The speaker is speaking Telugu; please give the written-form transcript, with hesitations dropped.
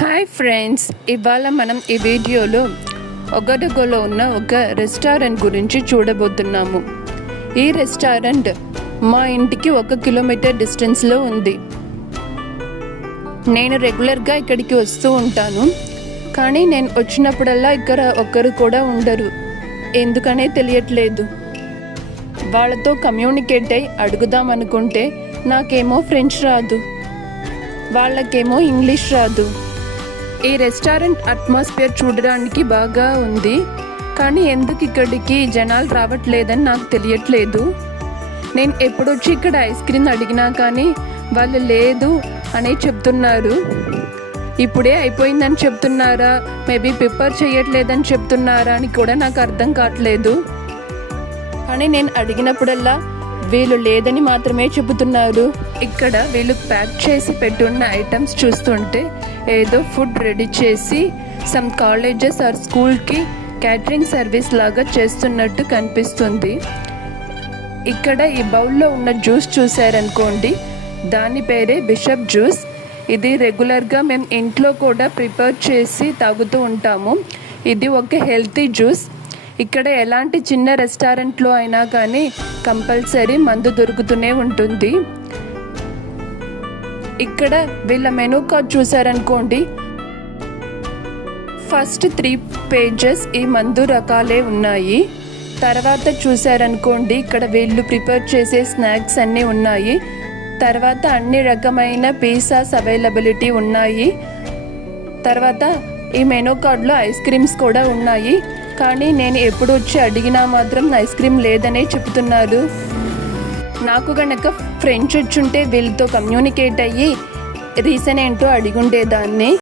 హాయ్ ఫ్రెండ్స్, ఇవాళ మనం ఈ వీడియోలో ఒగడగోలో ఉన్న ఒక రెస్టారెంట్ గురించి చూడబోతున్నాము. ఈ రెస్టారెంట్ మా ఇంటికి 1 కిలోమీటర్ డిస్టెన్స్లో ఉంది. నేను రెగ్యులర్గా ఇక్కడికి వస్తూ ఉంటాను, కానీ నేను వచ్చినప్పుడల్లా ఇక్కడ ఒక్కరు కూడా ఉండరు. ఎందుకనే తెలియట్లేదు. వాళ్ళతో కమ్యూనికేట్ అయి అడుగుదాం అనుకుంటే నాకేమో ఫ్రెంచ్ రాదు, వాళ్ళకేమో ఇంగ్లీష్ రాదు. ఈ రెస్టారెంట్ అట్మాస్ఫియర్ చూడడానికి బాగా ఉంది, కానీ ఎందుకు ఇక్కడికి జనాలు రావట్లేదని నాకు తెలియట్లేదు. నేను ఎప్పుడొచ్చి ఇక్కడ ఐస్ క్రీమ్ అడిగినా కానీ వాళ్ళు లేదు అనే చెప్తున్నారు. ఇప్పుడే అయిపోయిందని చెప్తున్నారా, మేబీ ప్రిపేర్ చేయట్లేదని చెప్తున్నారా అని కూడా నాకు అర్థం కావట్లేదు. కానీ నేను అడిగినప్పుడల్లా వీళ్ళు లేదని మాత్రమే చెబుతున్నారు. ఇక్కడ వీళ్ళు ప్యాక్ చేసి పెట్టున్న ఐటమ్స్ చూస్తుంటే ఏదో ఫుడ్ రెడీ చేసి సమ్ కాలేజెస్ ఆర్ స్కూల్కి క్యాటరింగ్ సర్వీస్ లాగా చేస్తున్నట్టు కనిపిస్తుంది. ఇక్కడ ఈ బౌల్లో ఉన్న జ్యూస్ చూసారనుకోండి, దాని పేరే బిషప్ జ్యూస్. ఇది రెగ్యులర్గా మేము ఇంట్లో కూడా ప్రిపేర్ చేసి తాగుతూ ఉంటాము. ఇది ఒక హెల్తీ జ్యూస్. ఇక్కడ ఎలాంటి చిన్న రెస్టారెంట్లో అయినా కానీ కంపల్సరీ మందు దొరుకుతూనే ఉంటుంది. ఇక్కడ వీళ్ళ మెనూ కార్డ్ చూసారనుకోండి, ఫస్ట్ 3 పేజెస్ ఈ మందు రకాలే ఉన్నాయి. తర్వాత చూసారనుకోండి, ఇక్కడ వీళ్ళు ప్రిపేర్ చేసే స్నాక్స్ అన్నీ ఉన్నాయి. తర్వాత అన్ని రకమైన పిజ్జాస్ అవైలబిలిటీ ఉన్నాయి. తర్వాత ఈ మెనూ కార్డ్లో ఐస్ క్రీమ్స్ కూడా ఉన్నాయి, కానీ నేను ఎప్పుడు వచ్చి అడిగినా మాత్రం ఐస్ క్రీమ్ లేదనే చెప్తున్నారు. నాకు కనుక ఫ్రెంచ్ వచ్చుంటే వీళ్ళతో కమ్యూనికేట్ అయ్యి రీజన్ ఏంటో అడిగుండేదాన్ని.